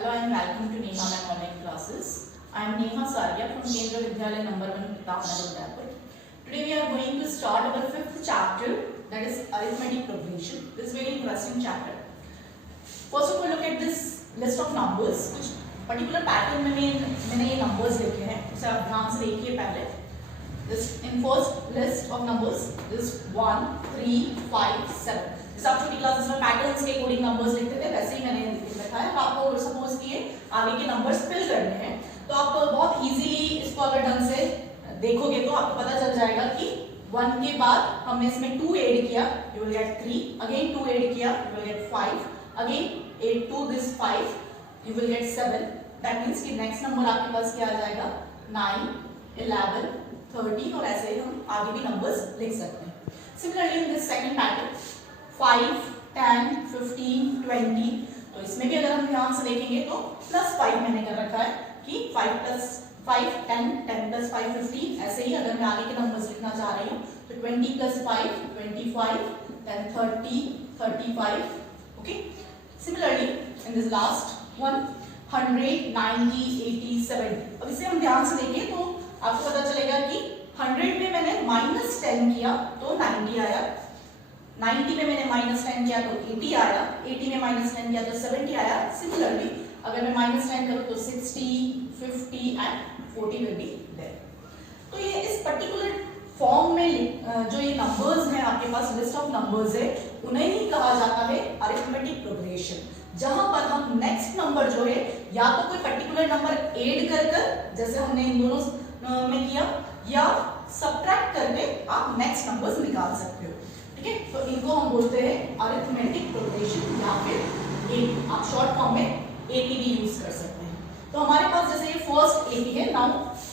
Hello and welcome to Neha Ma'am Online Classes. I am Neha Sarya from Kendra Vidyalaya number 1 Tapnagar Udaipur. Today we are going to start our fifth chapter, that is arithmetic progression. This is very interesting chapter. First of all, look at this list of numbers. कुछ particular pattern में मैंने ये numbers लिखे हैं, उसे आप ध्यान से देखिए पहले. This in first list of numbers is 1, 3, 5, 7. जैसे आप छोटी क्लासेस में पैटर्न्स के अकॉर्डिंग नंबर्स लिखते थे वैसे ही मैंने लिख रखा है. आपको सपोज किए आगे के नंबर्स फिल करने हैं तो आप बहुत इजीली इसको अगर ढंग से देखोगे तो आपको पता चल जाएगा कि 1 के बाद हमने इसमें 2 ऐड किया, you will get 3. Again 2 add किया, you will get 5. Again 8 to this 5, you will get 7. That means कि नेक्स्ट नंबर आपके पास क्या आ जाएगा 9, 11, 13 और ऐसे हम आगे भी नंबर्स लिख सकते हैं. Similarly in this second pattern 5, 10, 15, 20, तो इसमें भी अगर हम ध्यान से देखेंगे तो +5 मैंने कर रखा है कि 5 + 5 10, 10 + 5 15. ऐसे ही अगर मैं आगे के नंबर्स लिखना चाह रही हूँ तो 20 + 5 25, then 30, 35. Okay. Similarly in this last one 100, 90, 80, 70. अब इसे हम ध्यान से देखें तो आपको पता चलेगा कि 100 में मैंने -10 किया तो 90 आया, 90 में मैंने -10 किया तो 80 आया, 80 में -10 किया तो 70 आया. सिमिलरली अगर मैं -10 करूं तो 60, 50 एंड 40 विल बी देयर. तो ये इस पर्टिकुलर फॉर्म में जो ये नंबर्स हैं आपके पास लिस्ट ऑफ नंबर्स है उन्हें ही कहा जाता है अरिथमेटिक प्रोग्रेशन, जहां पर हम नेक्स्ट नंबर जो है या तो कोई पर्टिकुलर नंबर ऐड कर जैसे हमने इन दोनों में किया या सब्ट्रैक्ट करके आप नेक्स्ट नंबर्स निकाल सकते हो. ठीक है, तो इनको हम बोलते हैं अरिथमेटिक प्रोग्रेशन या फिर एपी. आप शॉर्ट फॉर्म में एपी भी यूज कर सकते हैं. तो हमारे पास जैसे ये फर्स्ट एपी है, now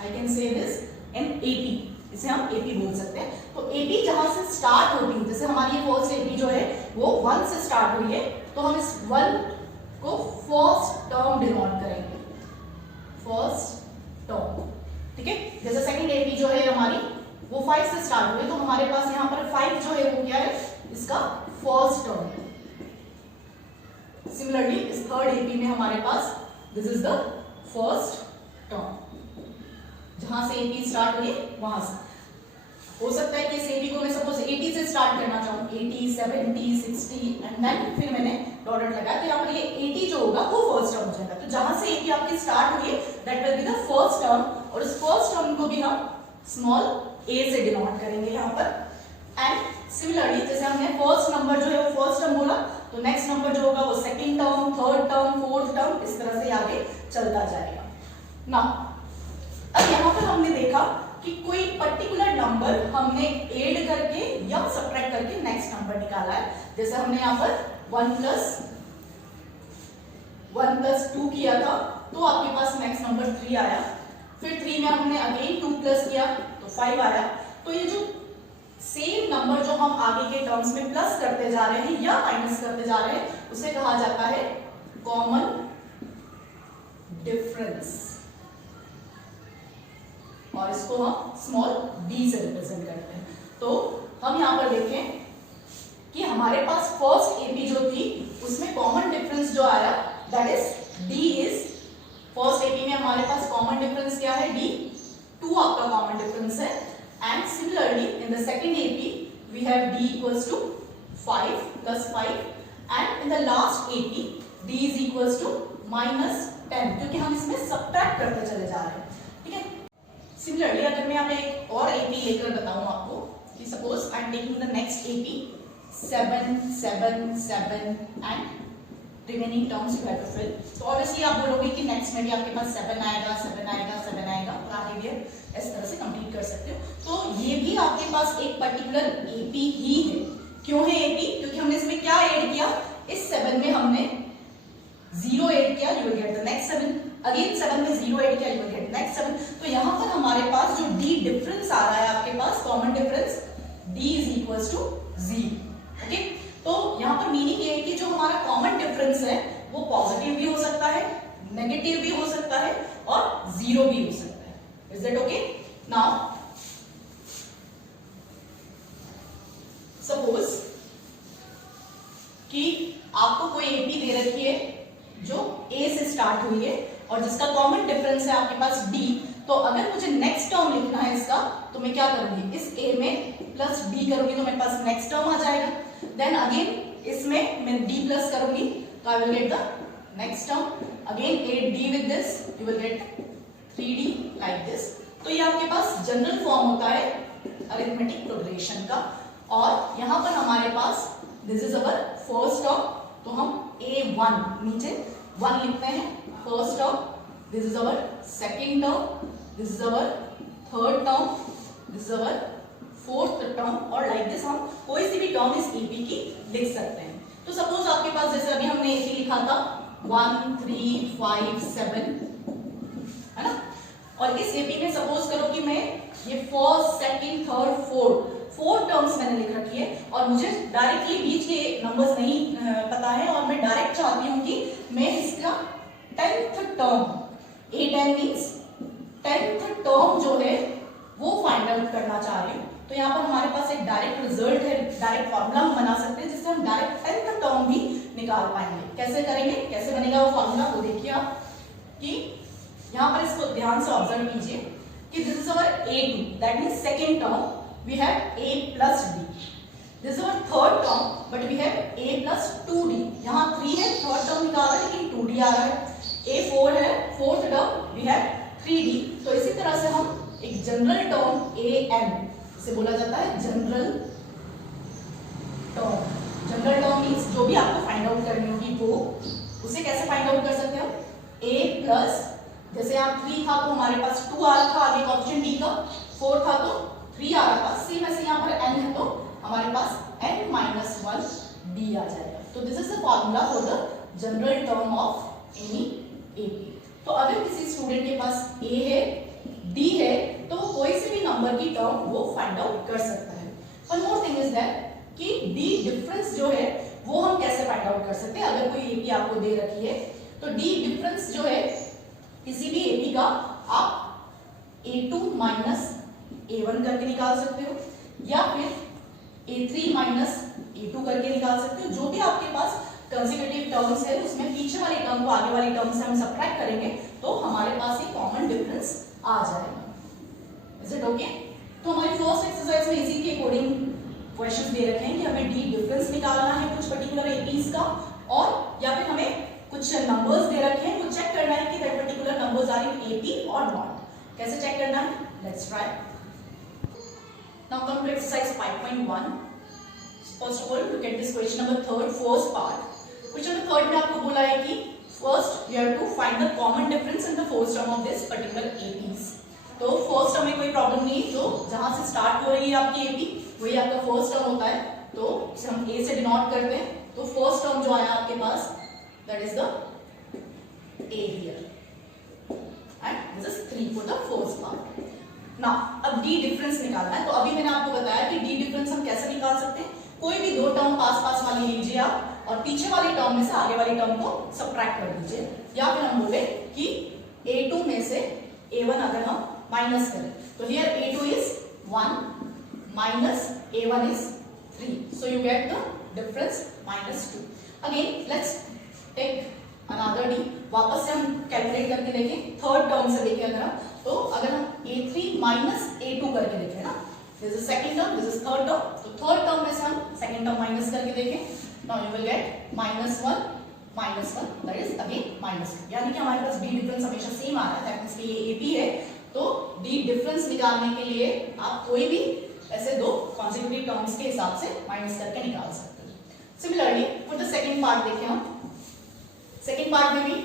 I can say this an AP, इसे हम एपी बोल सकते हैं. तो एपी जहां से स्टार्ट होती है, जैसे हमारी ये फर्स्ट एपी जो है वो 1 से स्टार्ट हुई है तो हम इस 1 को फर्स्ट टर्म डिनोट करेंगे, फर्स्ट टर्म. ठीक है, जैसे सेकंड एपी जो है हमारी वो 5 से स्टार्ट हुई तो हमारे पास यहाँ पर 5 जो है वो क्या है इसका फर्स्ट टर्म. सिमिलरली इस थर्ड एपी में हमारे पास this is the first term. जहां से एपी स्टार्ट हुई वहां से हो सकता है कि इस एपी को मैं सपोज 80 से स्टार्ट करना चाहूँ, 80, 70, 60 एंड देन फिर मैंने डॉटेड लगाया तो यहाँ पर ये 80 जो होगा वो फर्स्ट टर्म हो जाएगा. तो जहां से एपी आपकी स्टार्ट हुई that will be the first term और इस फर्स्ट टर्म को भी हम स्मॉल a से डिनोट करेंगे यहाँ पर. एंड सिमिलरली जैसे हमने फर्स्ट नंबर जो है वो फर्स्ट टर्म बोला तो नेक्स्ट नंबर जो होगा वो second term, third term, fourth term, इस तरह से आगे चलता जाएगा. नाउ अब यहाँ पर हमने देखा कि कोई पर्टिकुलर नंबर हमने ऐड करके या सब्ट्रैक्ट करके नेक्स्ट नंबर निकाला है. जैसे हमने यहाँ पर 1 + 2 किया था तो आपके पास नेक्स्ट नंबर 3 आया. फिर 3 में हमने अगेन 2 प्लस किया तो 5 आया. तो ये जो सेम नंबर जो हम आगे के टर्म्स में प्लस करते जा रहे हैं या माइनस करते जा रहे हैं उसे कहा जाता है कॉमन डिफरेंस और इसको हम स्मॉल d से रिप्रेजेंट करते हैं. तो हम यहाँ पर देखें कि हमारे पास फर्स्ट एपी जो थी उसमें कॉमन डिफरेंस जो आया that is d is first AP में हमारे पास कॉमन डिफरेंस क्या है d, 2 आपका कॉमन डिफरेंस है. And similarly in the second AP we have d equals to 5 + 5 and in the last AP d is equals to -10 क्योंकि हम इसमें subtract करते चले जा रहे हैं. ठीक है. सिमिलरली अगर मैं यहाँ पे एक और एपी लेकर बताऊं आपको कि suppose I am taking the next AP 7, 7, 7 and remaining terms you have to fill. तो ऑब्वियसली आप बोलोगे कि नेक्स्ट में भी आपके पास 7 आएगा, 7 आएगा, 7 आएगा और आगे भी इस तरह से कंप्लीट कर सकते हो. तो ये भी आपके पास एक पर्टिकुलर एपी ही है. क्यों है एपी? क्योंकि हमने इसमें क्या ऐड किया, इस 7 में हमने 0 ऐड किया, you will get the next 7. Again 7 में 0 ऐड किया, यू विल गेट नेक्स्ट 7. तो यहाँ पर हमारे पास जो d डिफरेंस आ रहा है आपके पास common difference d is equals to 0. Okay. तो यहाँ पर मीनिंग ये है कि जो हमारा कॉमन डिफरेंस है वो पॉजिटिव भी हो सकता है, नेगेटिव भी हो सकता है और 0 भी हो सकता है. Is that okay? Now suppose कि आपको कोई एपी दे रखी है जो ए से स्टार्ट हुई है और जिसका कॉमन डिफरेंस है आपके पास डी, तो अगर मुझे नेक्स्ट टर्म लिखना है इसका तो मैं क्या करूंगी, इस ए में प्लस डी करूंगी तो मेरे पास नेक्स्ट टर्म आ जाएगा। देन अगेन इसमें मैं डी प्लस करूंगी तो I will get the next term, again 8d with this you will gate 3d like this. तो ये आपके पास जनरल फॉर्म होता है अरिथमेटिक प्रोग्रेशन का। और यहां पर हमारे पास this is our first term, तो हम a1 नीचे 1 लिखते हैं first term, this is our second term, this is our third term, this is our fourth term, और लाइक दिस हम कोई सी भी टर्म इस एपी की लिख सकते हैं। तो सपोज आपके पास जैसे अभी हमने एपी लिखा था 1 3 5 7 है ना, और इस एपी में सपोज करो कि मैं ये first second third four terms मैंने लिख रखी है और मुझे डायरेक्टली बीच के नंबर्स नहीं पता है और मैं डायरेक्ट चाहती हूँ कि मैं इसका 10th term, A10 means 10th term जो है वो फाइंड आउट करना चाह रही हूँ। तो यहाँ पर हमारे पास एक डायरेक्ट रिजल्ट है, डायरेक्ट फॉर्मूला हम बना सकते हैं जिससे हम डायरेक्ट 10th टर्म भी निकाल पाएंगे। कैसे करेंगे, कैसे बनेगा वो फॉर्मूला, वो देखिए आप कि यहाँ पर इसको ध्यान से ऑब्जर्व कीजिए कि this is our A2 that means second term, we have a plus d, this is our third term but we have a plus 2d, यहाँ 3 है थर्ड टर्म निकाला है लेकिन 2d आ रहा है, a4 है fourth term we have 3d। तो इसी तरह से हम एक जनरल टर्म an इसे बोला जाता है general term. General term means जो भी आपको फाइंड आउट करनी होगी वो, उसे कैसे फाइंड आउट कर सकते हो, a प्लस जैसे यहाँ 3 था तो हमारे पास 2 आ रहा था आगे का ऑप्शन डी का, 4 था तो 3 आ रहा था, सेम ऐसे यहाँ पर n है तो हमारे पास n माइनस 1 d आ जाएगा। तो this is the formula for the general term of any AP. तो अगर किसी स्टूडेंट के पास a है d है तो वो कोई से भी नंबर की टर्म वो फाइंड आउट कर सकता है। One more thing is that कि d डिफरेंस जो है वो हम कैसे फाइंड आउट कर सकते हैं। अगर कोई एपी आपको दे रखी है तो d डिफरेंस जो है किसी भी एपी का आप a2 माइनस a1 करके निकाल सकते हो या फिर a3 माइनस a2 करके निकाल सकते हो। जो भी आपके पास कंसेक्यूटिव टर्म्स है उसमें पीछे वाली टर्म को आगे वाली टर्म से हम सबट्रैक्ट करेंगे तो हमारे पास एक कॉमन डिफरेंस आ जाएगा। Is it okay? तो हमारी फर्स्ट एक्सरसाइज में इसी के अकॉर्डिंग क्वेश्चन दे रखे हैं कि हमें डी डिफरेंस निकालना है कुछ पर्टिकुलर एपीज का, और या फिर हमें कुछ नंबर्स दे रखे हैं वो चेक करना है कि that particular numbers are in AP और नॉट। कैसे चेक करना है, let's try. Now come to exercise 5.1. First of all, look at this question number third, first part. Question number third में आपको बोला है कि first you have to find the common difference in the first term of this particular APs. तो first term में कोई problem नहीं, जो जहां से स्टार्ट हो रही है आपकी AP वही आपका first term होता है, तो इसे हम A से डिनोट करते हैं। तो first term जो आया आपके पास that is the A here and this is 3 for the first part. ना अब डी डिफरेंस निकालना है। तो अभी मैंने आपको बताया कि डी डिफरेंस हम कैसे निकाल सकते हैं, कोई भी दो टर्म पास पास वाली लीजिए आप और पीछे वाली टर्म में से आगे वाली टर्म को सबट्रैक्ट कर दीजिए, या फिर हम बोले कि a2 में से a1 अगर हम माइनस करें तो here a2 is 1 minus a1 is 3, so you get the difference -2। Again let's take another D, वापस से हम कैलकुलेट करके देखें थर्ड टर्म से देखें अगर, तो अगर हम a3 माइनस a2 करके देखें ना, this is second term, this is third term, तो थर्ड टर्म में से हम सेकंड टर्म माइनस करके देखें, now you will gate -1 that is again -2, यानी कि हमारे पास डी डिफरेंस हमेशा सेम आ रहा है, दैट मींस कि ये एपी है। तो डी डिफरेंस निकालने के लिए आप कोई भी ऐसे दो कॉन्सेक्यूटिव टर्म्स के हिसाब से माइनस करके निकाल सकते हो। Similarly for the second part देखें हम, सेकंड पार्ट में भी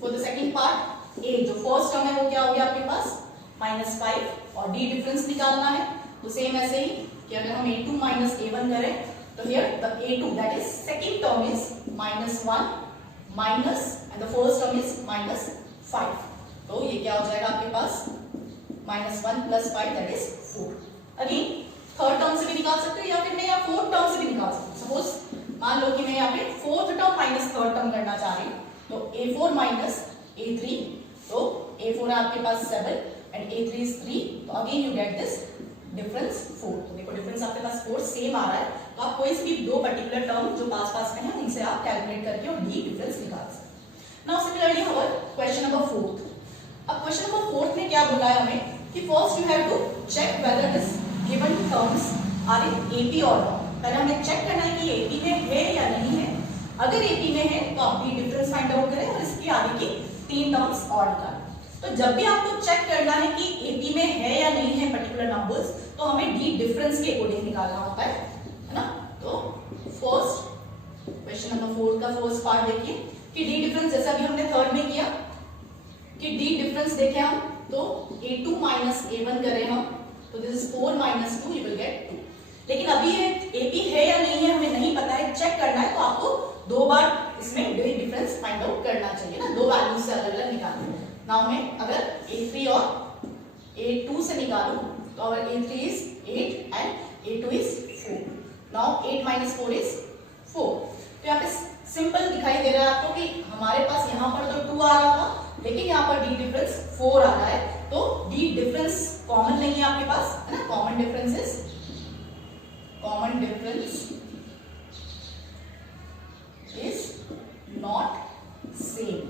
for the second part A जो फर्स्ट टर्म है वो क्या हो गया आपके पास -5 और डी डिफरेंस निकालना है। तो सेम ऐसे ही कि अगर हम a2 माइनस a1 करें तो here the a2 that is second term is -1 minus and the first term is -5, तो ये क्या हो जाएगा आपके पास -1 + 5 that is 4। Again third term से भी निकाल सकते हो या फिर मैं यहाँ फोर्थ टर्म से भी निकाल सकती हूँ। सपोज मान लो कि मैं यहाँ पे fourth term minus third term करना चाह रही हूँ, तो a4 माइनस a3, तो a4 है आपके पास 7 एंड a3 is 3, तो again you get this difference 4। तो देखो डिफरेंस आपके पास 4 सेम आ रहा है, तो आप कोई से भी दो पर्टिकुलर टर्म जो पास पास में है उनसे आप कैलकुलेट करके और डी डिफरेंस निकाल सकते। नाउ सिमिलरली हमारा क्वेश्चन नंबर 4। अब क्वेश्चन नंबर 4 में क्या बोला है हमें कि first you have to check whether this given terms are in AP और नॉट। पहले हमें चेक करना है कि एपी में है या नहीं है। अगर एपी में है तो आप डी डिफरेंस फाइंड आउट करें और इसकी आगे की 3 टर्म्स और निकालें। तो जब भी आपको चेक करना है कि एपी में है या नहीं है पर्टिकुलर नंबर्स, तो हमें डी डिफरेंस के अकॉर्डिंग निकालना होता है ना। तो फर्स्ट क्वेश्चन नंबर 4 का फर्स्ट पार्ट देखिए कि डी डिफरेंस जैसे अभी हमने थर्ड में किया कि डी डिफरेंस देखें हम तो a2 माइनस a1 करें हम, तो this is 4 minus 2 you will gate 2। लेकिन अभी ये एपी है या नहीं है हमें नहीं पता है, चेक करना है, तो आपको 2 बार इसमें डी डिफरेंस फाइंड आउट करना चाहिए ना, 2 वैल्यूज से अलग अलग निकालना है। नाउ मैं अगर a3 और a2 से निकालूं तो our a3 is 8 and a2 is 4. Now 8 minus 4 is 4. तो यहाँ पे सिंपल दिखाई दे रहा है आपको कि हमारे पास यहाँ पर तो 2 आ रहा था, लेकिन यहाँ पर डी डिफरेंस 4 आ रहा है, तो डी डिफरेंस कॉमन नहीं है आपके पास, है ना। Common difference is not same,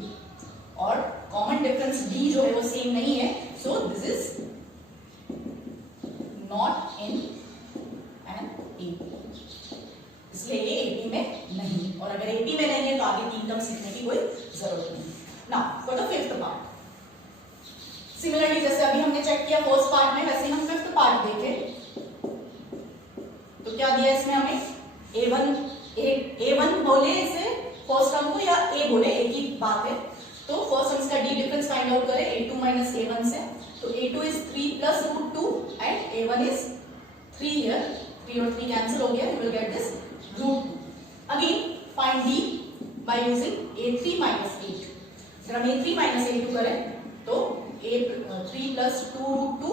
और कॉमन डिफरेंस डी जो है वो सेम नहीं है, so this is not in an AP, इसलिए ये एपी में नहीं। और अगर एपी में नहीं है तो आगे 3 टर्म सीखने की कोई जरूरत नहीं। Now for the fifth part, similarly जैसे अभी हमने चेक किया फर्स्ट पार्ट में, वैसे हम फिफ्थ पार्ट देखें तो क्या दिया इसमें हमें a1 बोले इसे फर्स्ट टर्म को या a बोले, एक ही बात है। तो फर्स्ट हम इसका डी डिफरेंस फाइंड आउट करें a2 माइनस a1 से, तो a2 is 3 plus root 2 and a1 is 3 here, 3 और 3 कैंसिल हो गया, you will get this root 2। Again find d by using a3 minus a2। अगर हम a3 माइनस a2 करें तो 3 plus 2 root 2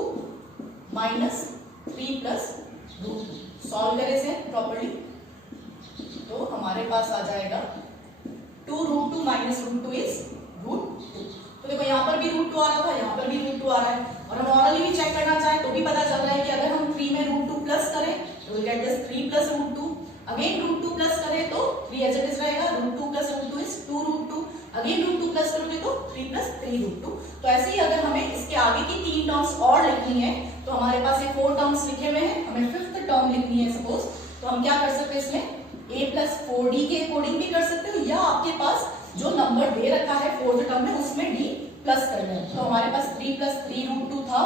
minus 3 plus root 2, solve करें इसे properly तो हमारे पास आ जाएगा 2 root 2 minus root 2 is root 2। तो देखो यहाँ पर भी रूट 2 आ रहा था, यहाँ पर भी रूट 2 आ रहा है, और हम ऑरली भी चेक करना चाहें तो भी पता चल रहा है कि अगर हम 3 में रूट 2 प्लस करें तो will get this 3 plus root 2। Again root 2 plus करें तो 3 एज इट इज रहेगा, root 2 plus root 2 is 2 root 2। Again root 2 plus करोगे तो 3 प्लस 3 रूट 2। तो ऐसे ही अगर हमें इसके आगे की 3 टर्म्स और लिखनी है तो हमारे पास ये 4 टर्म्स लिखे हुए हैं, हमें फिफ्थ टर्म लिखनी है सपोज, तो हम क्या कर सकते हैं इसमें a प्लस 4d के अकॉर्डिंग भी कर सकते हो, या आपके पास जो नंबर दे रखा है फोर्थ टर्म में उसमें d प्लस कर लें। तो हमारे पास 3 प्लस 3 रूट 2 था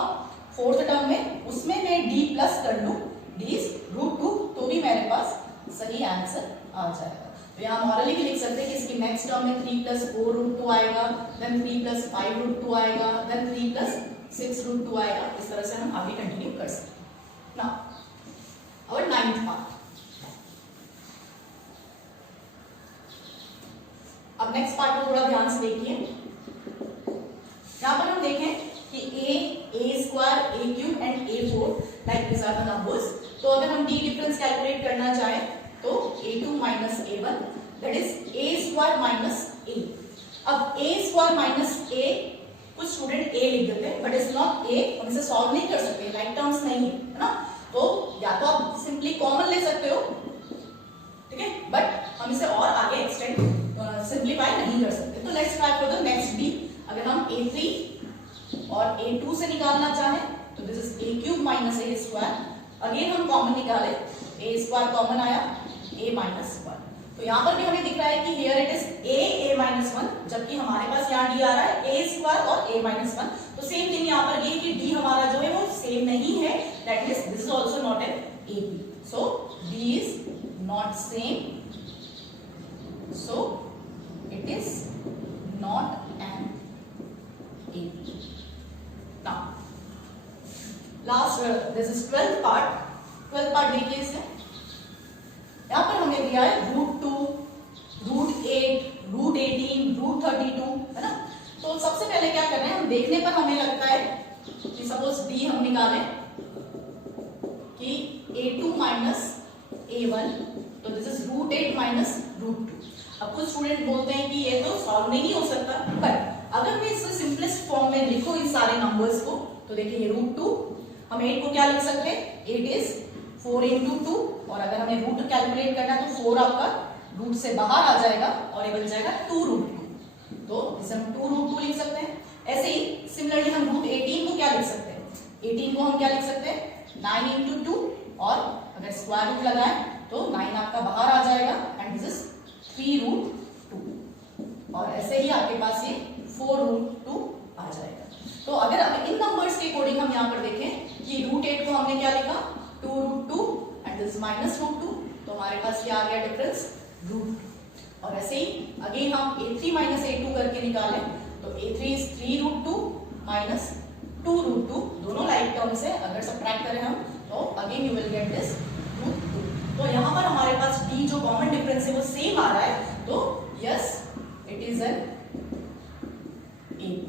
फोर्थ टर्म में, उसमें मैं d प्लस कर लूं, d इज रूट 2, तो भी मेरे पास सही आंसर आ जाएगा। तो यहाँ मॉरली भी लिख सकते हैं कि इसकी नेक्स्ट टर्म में 3 प्लस 4 रूट 2 आएगा, देन 3 प्लस 5 रूट 2 आएगा, देन 3 प्लस 6 रूट 2 आएगा। इस तरह से हम आगे कंटिन्यू कर सकते हैं। नाउ और 9th पार्ट, अब नेक्स्ट पार्ट को थोड़ा ध्यान से देखिए। यहाँ पर हम देखें कि a square a cube and a4 like this are the numbers. तो अगर हम डी डिफरेंस कैलकुलेट करना चाहें तो a2 minus a1 that is a square minus a। अब a स्क्वायर माइनस a कुछ स्टूडेंट a लिख देते हैं बट इट्स नॉट a, हम इसे सॉल्व नहीं कर सकते, लाइक टर्म्स नहीं है ना। तो या तो आप सिंपली कॉमन ले सकते हो, ठीक है, बट हम इसे और आगे एक्सटेंड सिंप्लीफाई नहीं कर सकते। तो let's try for the next b। अगर हम a3 और a2 से निकालना चाहें तो this is a cube minus a square. Again हम कॉमन निकाले, a स्क्वायर कॉमन आया, a माइनस 1। तो यहाँ पर भी हमें दिख रहा है कि here it is a minus 1, जबकि हमारे पास यहाँ d आ रहा है a स्क्वायर और a माइनस 1। तो सेम थिंग यहाँ पर ये कि d हमारा जो है वो सेम नहीं है, that means this is also not an AP। So d is not same, so it is not an AP. Now last this is 12th part। 12th part देखिए इसे, यहाँ पर हमने दिया है रूट 2, रूट 8, रूट 18, रूट 32, है ना। तो सबसे पहले क्या करना है, हम देखने पर हमें लगता है कि सपोज d हम निकालें कि a2 माइनस a1, तो this is root 8 minus root 2। अब कुछ स्टूडेंट बोलते हैं कि ये तो सॉल्व नहीं हो सकता, बट अगर मैं इसे सिंपलेस्ट फॉर्म में लिखूं इन सारे नंबर्स को, तो देखिए रूट 2, हम 8 को क्या लिख सकते हैं 8 इज 4 into 2 और अगर हमें रूट कैलकुलेट करना है तो 4 आपका रूट से बाहर आ जाएगा और ये बन जाएगा 2 रूट 2, तो इसे हम 2 रूट 2 लिख सकते हैं। ऐसे ही सिमिलरली हम रूट 18 को क्या लिख सकते हैं, 18 को हम क्या लिख सकते हैं 9 into 2 और अगर स्क्वायर रूट लगाएं तो 9 आपका बाहर आ जाएगा एंड दिस इज 3 रूट 2 और ऐसे ही आपके पास ये 4 रूट 2 आ जाएगा। तो अगर अब इन नंबर्स के अकॉर्डिंग हम यहाँ पर देखें कि रूट 8 को हमने क्या लिखा 2 root 2 and this minus root 2, तो हमारे पास क्या आ गया डिफरेंस रूट। और ऐसे ही अगेन हम a3 माइनस a2 करके निकालें तो a3 is 3 root 2 minus 2 root 2, दोनों लाइक टर्म से अगर सब्ट्रैक्ट करें हम तो again you will get this root 2। तो यहाँ पर हमारे पास d जो कॉमन डिफरेंस है वो सेम आ रहा है, तो yes it is an AP,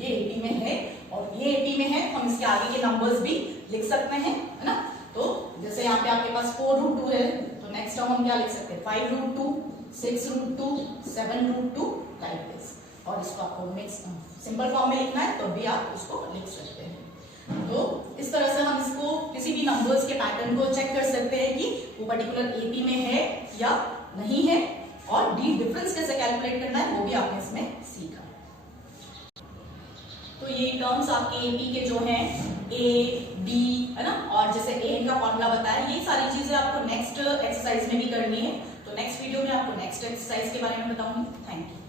ये AP में है और ये AP में है, हम इसके आगे के नंबर्स भी लिख सकते हैं, है ना। तो जैसे यहाँ पे आपके पास 4 रूट 2 है तो नेक्स्ट टर्म हम क्या लिख सकते हैं 5 root 2, 6 root 2, 7 root 2 like this. और इसको आपको मिक्स सिंपल फॉर्म में लिखना है तो भी आप उसको लिख सकते हैं। तो इस तरह से हम इसको किसी भी नंबर्स के पैटर्न को चेक कर सकते हैं कि वो पर्टिकुलर AP में है या नहीं है, और डी डिफरेंस कैसे कैलकुलेट करना है वो भी आपने इसमें सीखा। तो ये टर्म्स आपके AP के जो हैं A, B, है ना, और जैसे AN का फॉर्मूला बताया, ये सारी चीजें आपको नेक्स्ट एक्सरसाइज में भी करनी है। तो नेक्स्ट वीडियो में आपको नेक्स्ट एक्सरसाइज के बारे में बताऊंगी। Thank you.